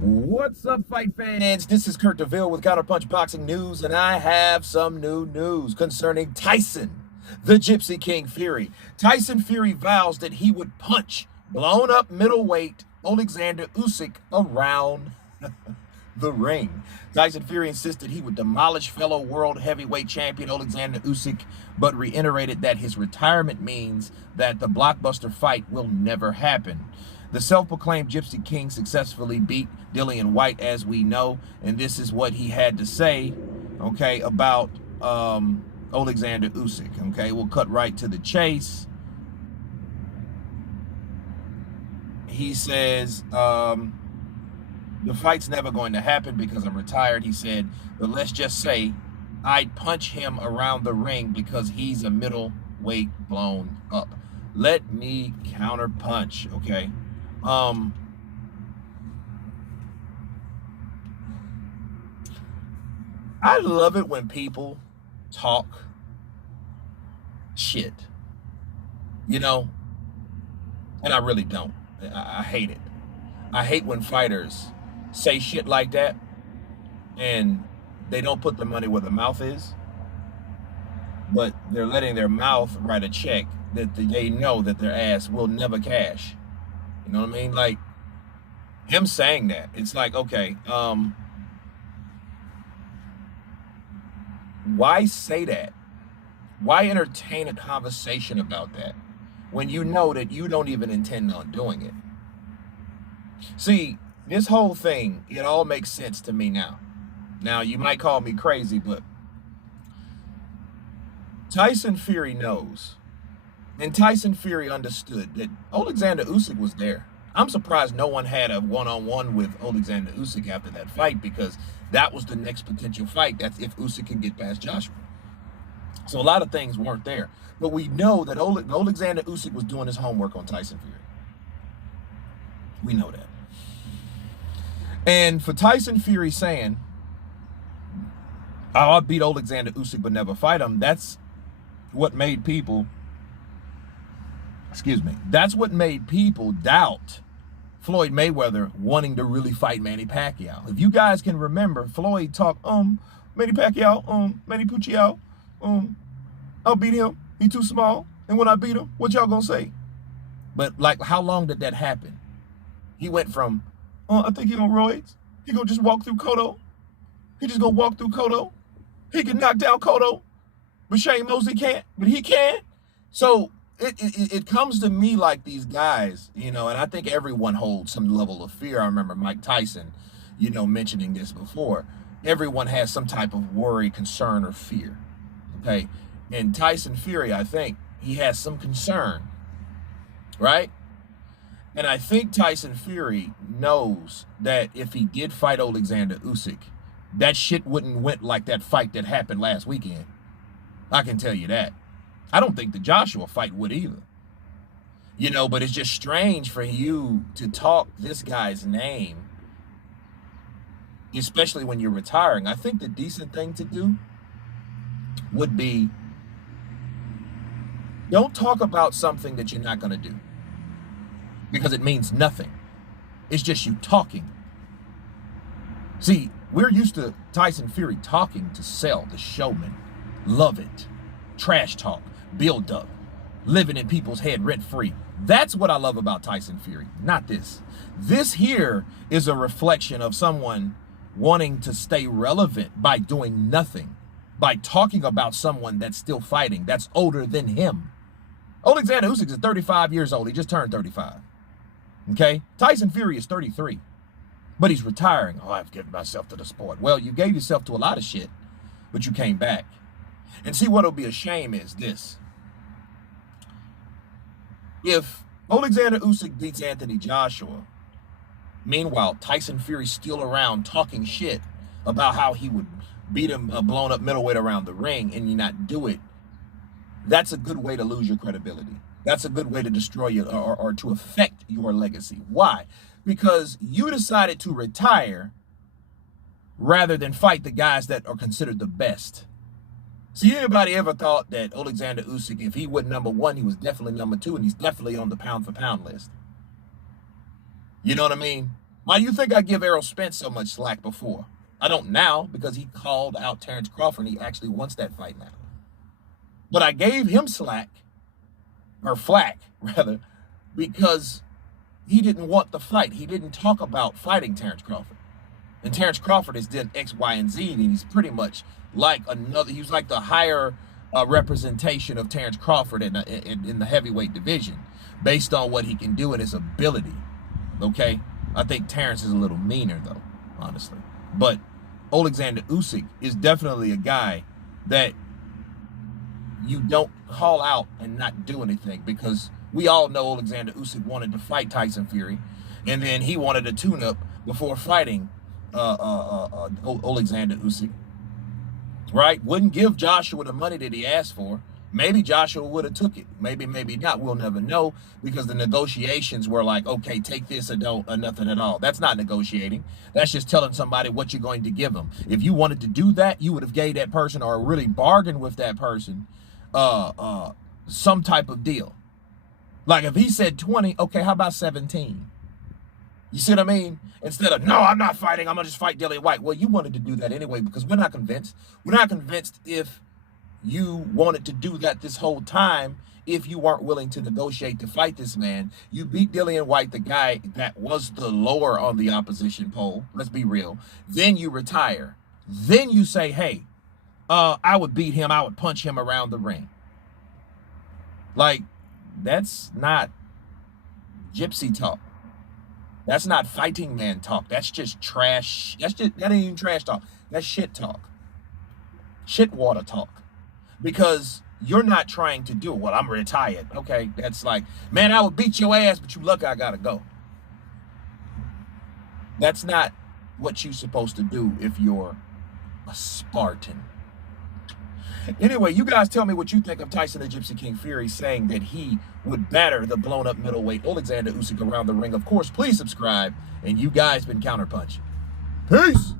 What's up, fight fans? This is Kurt DeVille with Counterpunch Boxing News, and I have some new news concerning Tyson, the Gypsy King Fury. Tyson Fury vows that he would punch blown-up middleweight Oleksandr Usyk around the ring. Tyson Fury insisted he would demolish fellow world heavyweight champion Oleksandr Usyk, but reiterated that his retirement means that the blockbuster fight will never happen. The self-proclaimed Gypsy King successfully beat Dillian White, as we know, and this is what he had to say, okay, about Oleksandr Usyk. Okay, we'll cut right to the chase. He says, the fight's never going to happen because I'm retired, he said, but let's just say I'd punch him around the ring because he's a middleweight blown up. Let me counter punch, okay? I love it when people talk shit, you know, and I really don't. I hate it. I hate when fighters say shit like that and they don't put the money where the mouth is, but they're letting their mouth write a check that they know that their ass will never cash. You know what I mean? Like, him saying that, it's like, okay, why say that? Why entertain a conversation about that when you know that you don't even intend on doing it? See, this whole thing, it all makes sense to me now. Now, you might call me crazy, but Tyson Fury knows. And Tyson Fury understood that Oleksandr Usyk was there. I'm surprised no one had a one-on-one with Oleksandr Usyk after that fight, because that was the next potential fight. That's if Usyk can get past Joshua. So a lot of things weren't there. But we know that Oleksandr Usyk was doing his homework on Tyson Fury. We know that. And for Tyson Fury saying, I'll beat Oleksandr Usyk but never fight him, that's what made people, that's what made people doubt Floyd Mayweather wanting to really fight Manny Pacquiao. If you guys can remember, Floyd talked, Manny Pacquiao, Manny Pacquiao, I'll beat him, he too small, and when I beat him, what y'all gonna say? But like, how long did that happen? He went from, I think he on roids, he gonna just walk through Cotto, he just gonna walk through Cotto, he can knock down Cotto, but Shane Mosley can't, but he can. So it comes to me like these guys, you know, and I think everyone holds some level of fear. I remember Mike Tyson, you know, mentioning this before. Everyone has some type of worry, concern, or fear, okay? And Tyson Fury, I think, he has some concern, right? And I think Tyson Fury knows that if he did fight Oleksandr Usyk, that shit wouldn't went like that fight that happened last weekend. I can tell you that. I don't think the Joshua fight would either. You know, but it's just strange for you to talk this guy's name, especially when you're retiring. I think the decent thing to do would be, don't talk about something that you're not going to do, because it means nothing. It's just you talking. See, we're used to Tyson Fury talking to sell, the showman. Love it. Trash talk, build up, living in people's head rent free. That's what I love about Tyson Fury, not this. This here is a reflection of someone wanting to stay relevant by doing nothing, by talking about someone that's still fighting, that's older than him. Oleksandr Usyk is 35 years old. He just turned 35. Okay? Tyson Fury is 33. But he's retiring. Oh, I've given myself to the sport. Well, you gave yourself to a lot of shit, but you came back. And see, what'll be a shame is this. If Oleksandr Usyk beats Anthony Joshua, meanwhile, Tyson Fury's still around talking shit about how he would beat him a blown-up middleweight around the ring, and you not do it, that's a good way to lose your credibility. That's a good way to destroy you, or to affect your legacy. Why? Because you decided to retire rather than fight the guys that are considered the best. See, anybody ever thought that Oleksandr Usyk, if he wasn't number one, he was definitely number two, and he's definitely on the pound-for-pound list? You know what I mean? Why do you think I give Errol Spence so much slack before? I don't now because he called out Terrence Crawford and he actually wants that fight now. But I gave him slack, or flack rather, because he didn't want the fight. He didn't talk about fighting Terrence Crawford. And Terrence Crawford has done X, Y, and Z, and he's pretty much like another. He's like the higher representation of Terrence Crawford in the heavyweight division, based on what he can do and his ability. Okay, I think Terrence is a little meaner though, honestly. But Oleksandr Usyk is definitely a guy that you don't call out and not do anything, because we all know Oleksandr Usyk wanted to fight Tyson Fury, and then he wanted a tune-up before fighting Oleksandr Usyk, right? Wouldn't give Joshua the money that he asked for. Maybe Joshua would have took it. Maybe not. We'll never know, because the negotiations were like, okay, take this or don't, or nothing at all. That's not negotiating. That's just telling somebody what you're going to give them. If you wanted to do that, you would have gave that person, or really bargained with that person, some type of deal. Like if he said 20, okay, how about 17? You see what I mean? Instead of, no, I'm not fighting, I'm going to just fight Dillian White. Well, you wanted to do that anyway, because we're not convinced. We're not convinced if you wanted to do that this whole time, if you weren't willing to negotiate to fight this man. You beat Dillian White, the guy that was the lower on the opposition poll. Let's be real. Then you retire. Then you say, hey, I would beat him, I would punch him around the ring. Like, that's not gypsy talk. That's not fighting man talk. That's just trash. That ain't even trash talk. That's shit talk. Shit water talk. Because you're not trying to do it. Well, I'm retired. Okay, that's like, man, I would beat your ass, but you lucky I gotta go. That's not what you're supposed to do if you're a Spartan. Anyway, you guys tell me what you think of Tyson the Gypsy King Fury saying that he would batter the blown-up middleweight Oleksandr Usyk around the ring. Of course, please subscribe, and you guys been Counterpunch. Peace!